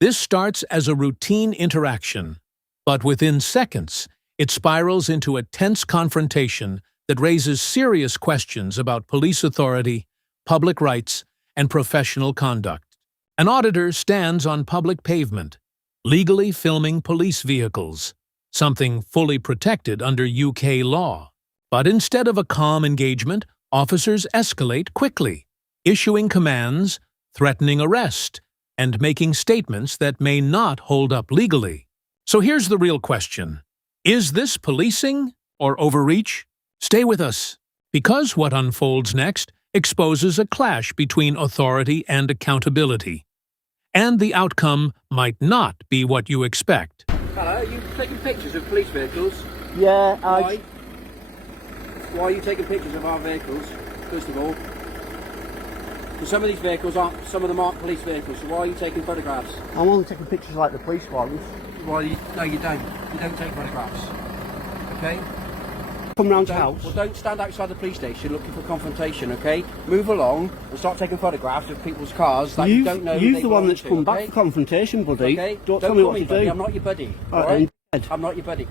This starts as a routine interaction, but within seconds, it spirals into a tense confrontation that raises serious questions about police authority, public rights, and professional conduct. An auditor stands on public pavement, legally filming police vehicles, something fully protected under UK law. But instead of a calm engagement, officers escalate quickly, issuing commands, threatening arrest, and making statements that may not hold up legally. So here's the real question. Is this policing or overreach? Stay with us, because what unfolds next exposes a clash between authority and accountability. And the outcome might not be what you expect. Hello, are you taking pictures of police vehicles? Yeah, Why? Why are you taking pictures of our vehicles, first of all? Because some of these vehicles aren't police vehicles, so why are you taking photographs? I'm only taking pictures like the police ones. No, you don't. You don't take photographs. Okay? Come round to the house. Well, don't stand outside the police station looking for confrontation, okay? Move along and start taking photographs of people's cars that you don't know who You're they the one belong that's to, come okay? back for confrontation, buddy. Okay? Don't tell me what to buddy. do. I'm not your buddy. Alright? I'm not your buddy.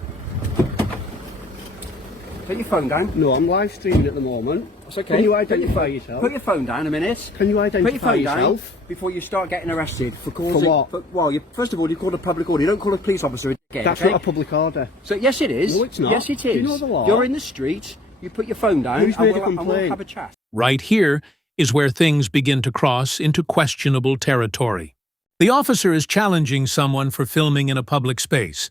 Put your phone down. No, I'm live streaming at the moment. It's okay. Can you identify yourself? Put your phone down a minute. Can you identify Put your phone yourself? down before you start getting arrested for causing. For what? First of all, you called a public order. You don't call a police officer a dickhead. That's okay? not a public order. So yes, it is. No, it's not. Yes, it is. Do you know the law? You're in the street. You put your phone down. Who's made a and we'll complaint? have a chat. Right here is where things begin to cross into questionable territory. The officer is challenging someone for filming in a public space,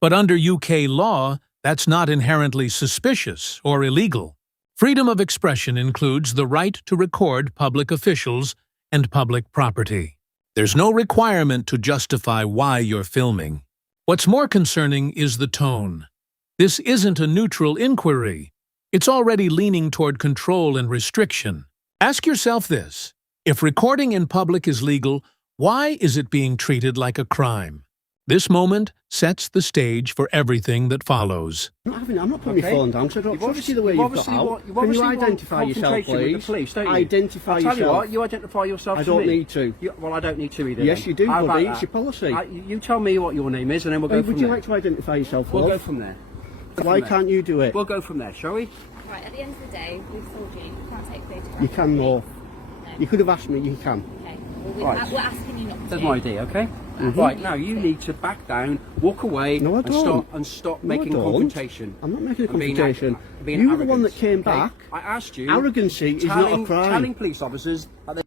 but under UK law, that's not inherently suspicious or illegal. Freedom of expression includes the right to record public officials and public property. There's no requirement to justify why you're filming. What's more concerning is the tone. This isn't a neutral inquiry. It's already leaning toward control and restriction. Ask yourself this: if recording in public is legal, why is it being treated like a crime? This moment sets the stage for everything that follows. I'm not putting my phone down, so I don't trust you the way you've got out. Can you identify yourself, please? Police, identify yourself. Tell you what, you identify yourself. I don't need to. Well, I don't need to either. Yes, then. you do, How buddy. about It's your policy. You tell me what your name is, and then we'll go from there. Would you like to identify yourself, We'll love? go from there. Why can't you do it? We'll go from there, shall we? Right, at the end of the day, we've told you you can't take photographs. You can, no. No. You could have asked me, you can. Okay. Well, Right. we're asking you not to. That's my idea, okay? Right, now you need to back down, walk away, No, I don't. and stop No, I making don't. confrontation. I'm not making a And being confrontation. being You're the one arrogant, that came okay? back. I asked you. Arrogancy is not a crime. Telling police officers that they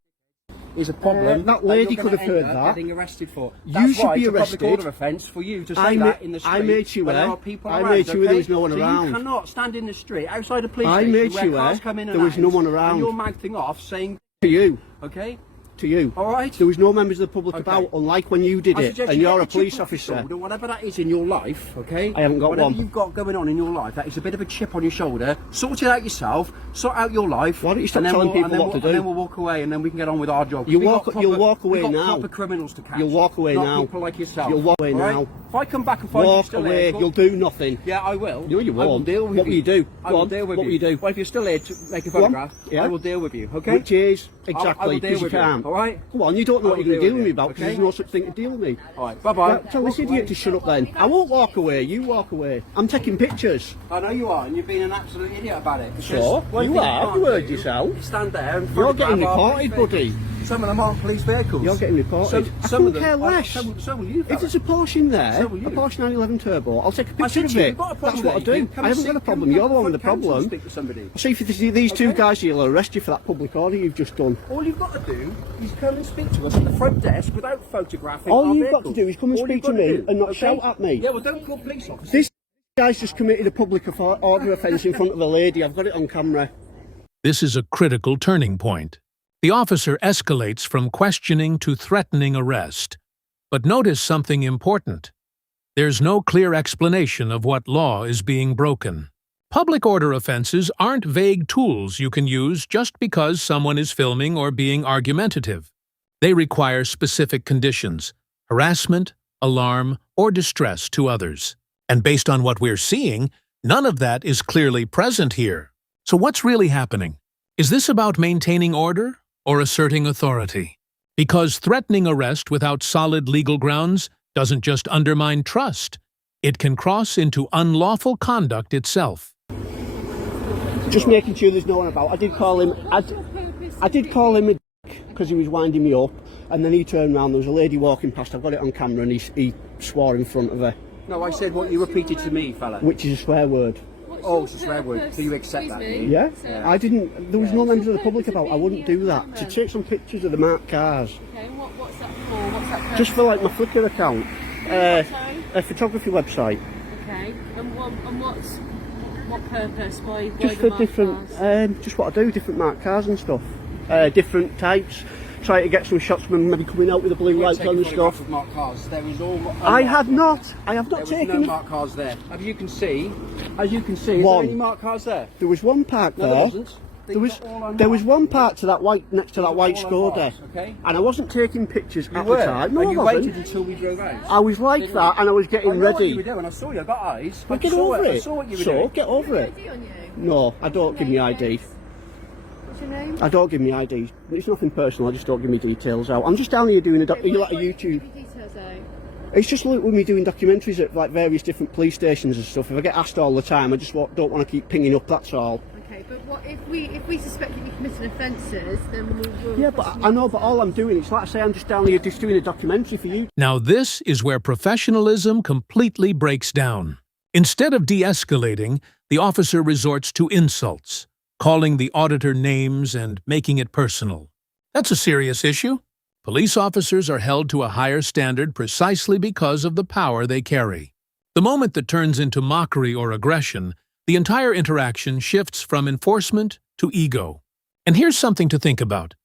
is a problem. That lady you're could have gonna heard end up that. Getting arrested for. You That's should why be it's a arrested. public order offence for you to say I that in the street. I made you when there aware. are people I around, made you aware okay? there was no one so around. You cannot stand in the street outside a police I station made where you cars aware come in and there was out, no one around. and you're mouthing off saying, To you. okay, To you. all right. There was no members of the public Okay. about, unlike when you did I it, suggest and you you're get a the police chip off your officer. shoulder, whatever that is in your life, okay? I haven't got whatever one. you've got going on in your life, that is a bit of a chip on your shoulder. Sort it out yourself. Sort out your life. Why don't you stop and then telling we'll- people and then what we'll- to And do? then we'll walk away, and then we can get on with our job. You'll We've walk- got you'll walk away we've got now. proper criminals to catch. You'll walk away not now. people like yourself. You'll walk away all right? now. If I come back and find you Walk still away, here, you'll do nothing. yeah, I will. No, you I will won't. deal with What will you do? I Go will on, deal with what will you do? Well, if you're still here to make a Go on, photograph, yeah. I will deal with you, okay? Which is, I exactly, will deal because you with you, can't. all right? Come on, you don't know I what will you're going to deal deal with with me you, about, because okay? there's no such thing to deal with me. All right, bye-bye. Right, tell this Walk idiot away. to shut up then. I won't walk away, you walk away. I'm taking pictures. I know you are, and you've been an absolute idiot about it. So? One You thing are, can't you heard do yourself. is stand there and You're photograph getting our reported, police buddy. vehicles. Some of them aren't police vehicles. You're getting reported. I some couldn't of them, care less. So will you, If fella. there's a Porsche in there, So will you. a Porsche 911 Turbo, I'll take a I picture said of to you, it. you've got a problem That's what I there. You do. come I and haven't got a sit- problem. come You're the one with the front counter and problem. Speak to somebody. See if these two Okay. guys here will arrest you for that public order you've just done. All you've got to do is come and speak to us at the front desk without photographing All our you've got to vehicles. do is come and All speak you've to got me do, and not okay? shout at me. Yeah, well, don't call police officers. This guy's just committed a public order offence in front of a lady. I've got it on camera. This is a critical turning point. The officer escalates from questioning to threatening arrest. But notice something important. There's no clear explanation of what law is being broken. Public order offenses aren't vague tools you can use just because someone is filming or being argumentative. They require specific conditions: harassment, alarm, or distress to others. And based on what we're seeing, none of that is clearly present here. So what's really happening? Is this about maintaining order or asserting authority? Because threatening arrest without solid legal grounds doesn't just undermine trust, it can cross into unlawful conduct itself. Just making sure there's no one about. I did call him a dick because he was winding me up, and then he turned around, there was a lady walking past, I've got it on camera, and he swore in front of her. No, I said what you repeated to me, fella. Which is a swear word. Oh, it's a swear word. So you accept that, do you? Yeah? I didn't, there was no members of the public about, I wouldn't do that. To take some pictures of the marked cars. Okay, and what's that for? What's that for? Just for like my Flickr account. A photography website. Okay, and what purpose? Why Just for different, just what I do, different marked cars and stuff. Different types. Try to get some shots of them maybe coming out with the blue lights on and stuff. Marked cars. There is all. I have not taken. There was no marked cars there. As you can see, is one. there any marked cars there? There was one parked there. No, there wasn't. There was one part to that white next to that white Skoda, okay. And I wasn't taking pictures at the time. No, and you I wasn't. waited until we drove out. I was like that, and I was getting I know ready. What you were doing. I saw you. I got eyes. But get over it. I saw what you were doing. Get over it. ID on you? No, I don't give me ID. What's your name? I don't give me ID. It's nothing personal. I just don't give me details out. I'm just down here doing a. You like a YouTube? Give me details out. It's just like with me doing documentaries at like various different police stations and stuff. If I get asked all the time, I just don't want to keep pinging up. That's all. Okay, but what if we suspect you committing offences, then we'll Yeah, but I know. But all I'm doing, it's like I say, I'm just down here just doing a documentary for you. Now this is where professionalism completely breaks down. Instead of de-escalating, the officer resorts to insults, calling the auditor names and making it personal. That's a serious issue. Police officers are held to a higher standard precisely because of the power they carry. The moment that turns into mockery or aggression, the entire interaction shifts from enforcement to ego. And here's something to think about.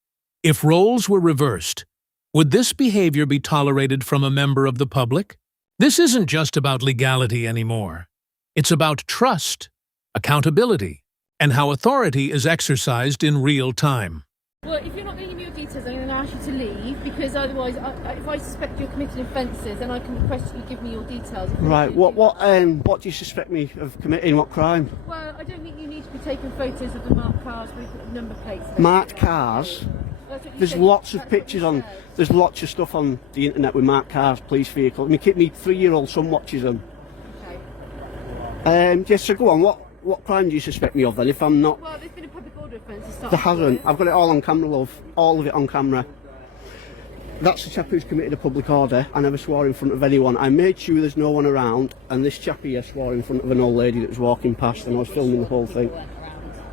If roles were reversed, would this behavior be tolerated from a member of the public? This isn't just about legality anymore. It's about trust, accountability, and how authority is exercised in real time. Well, if you're not going to give me your details, I'm going to ask you to leave, because otherwise, if I suspect you're committing offences, then I can request that you give me your details. Right. What do you suspect me of committing? What crime? Well, I don't think you need to be taking photos of the marked cars with number plates. Marked cars? There's lots of pictures on. There's lots of stuff on the internet with marked cars, police vehicles. My 3-year-old son watches them. Okay. Yes. So go on. What crime do you suspect me of then? If I'm not. Well, there's been a public order offence. There hasn't. I've got it all on camera, love. All of it on camera. That's the chap who's committed a public order. I never swore in front of anyone. I made sure there's no one around, and this chap here swore in front of an old lady that was walking past, and I was filming the whole thing.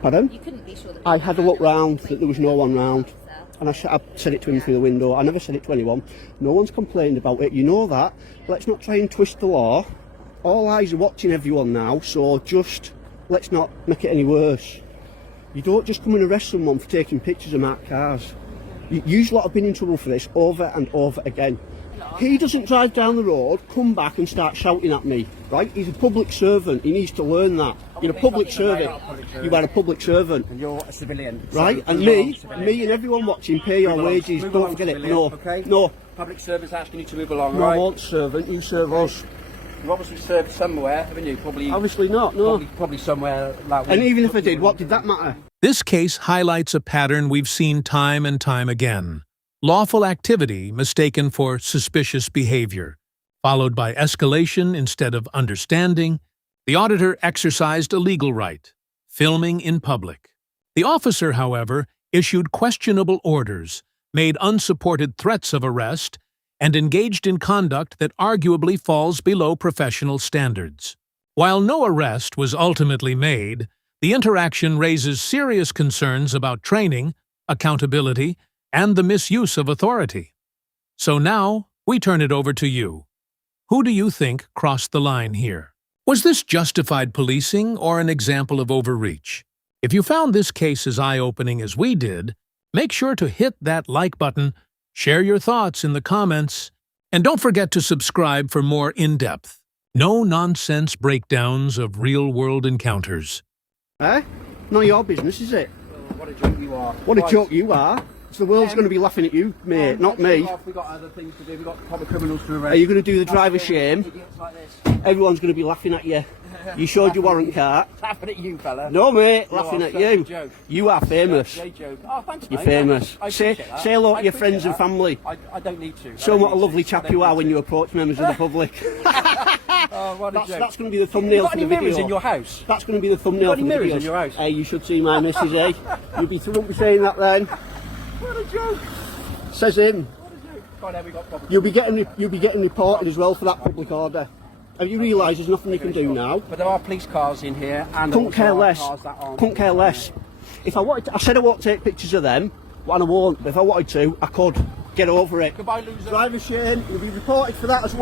Pardon? You couldn't be sure that I had a look round, that there was no one round. And I said it to him through the window. I never said it to anyone. No one's complained about it. You know that. Let's not try and twist the law. All eyes are watching everyone now, so just let's not make it any worse. You don't just come and arrest someone for taking pictures of marked cars. You lot have been in trouble for this over and over again. He doesn't drive down the road, come back and start shouting at me, right? He's a public servant. He needs to learn that. You're a public servant. You are a public servant. And you're a civilian. Right? And me and everyone watching pay your wages. Don't forget it. No. Okay? No. Public servant's asking you to move along, No, right? I won't servant. You serve us. You obviously served somewhere, haven't you? Probably. Obviously not, no. Probably somewhere like. And even if I did, what did that matter? This case highlights a pattern we've seen time and time again. Lawful activity mistaken for suspicious behavior, followed by escalation instead of understanding. The auditor exercised a legal right, filming in public. The officer, however, issued questionable orders, made unsupported threats of arrest, and engaged in conduct that arguably falls below professional standards. While no arrest was ultimately made, the interaction raises serious concerns about training, accountability, and the misuse of authority. So now, we turn it over to you. Who do you think crossed the line here? Was this justified policing or an example of overreach? If you found this case as eye-opening as we did, make sure to hit that like button, share your thoughts in the comments, and don't forget to subscribe for more in-depth, no-nonsense breakdowns of real-world encounters. Eh? None of your business, is it? What a joke you are. What a joke you are. So the world's going to be laughing at you, mate, not me. We've got other things to do. We've got proper criminals to arrest. Are you going to do the driver shame? Idiots like this. Everyone's going to be laughing at you. You showed your warrant card. Laughing at you, fella. No, mate, You laughing are at such a you. joke. You are famous. Great joke. Oh, thanks, You're mate. famous. I Say appreciate that. hello I to your appreciate friends and that. family. I don't need to. Show I them don't what a need lovely to. chap I don't you are need when to. you approach members of the public. Oh, what a joke. That's going to be the You thumbnail got for any the mirrors video. in your house? That's going to be the thumbnail You got for any the mirrors video. in your house? Hey, you should see my missus, eh? You won't be saying that then. What a joke. Says him. What a joke. God, now we got problems. You'll be getting reported as well for that public order. Have you realised there's nothing you can do now? But there are police cars in here, and Couldn't also care are less. cars that aren't. Couldn't care less. If I wanted to, I said I won't take pictures of them, and I won't. But if I wanted to, I could. Get over it. Goodbye, loser. Driver shame. You'll be reported for that as well.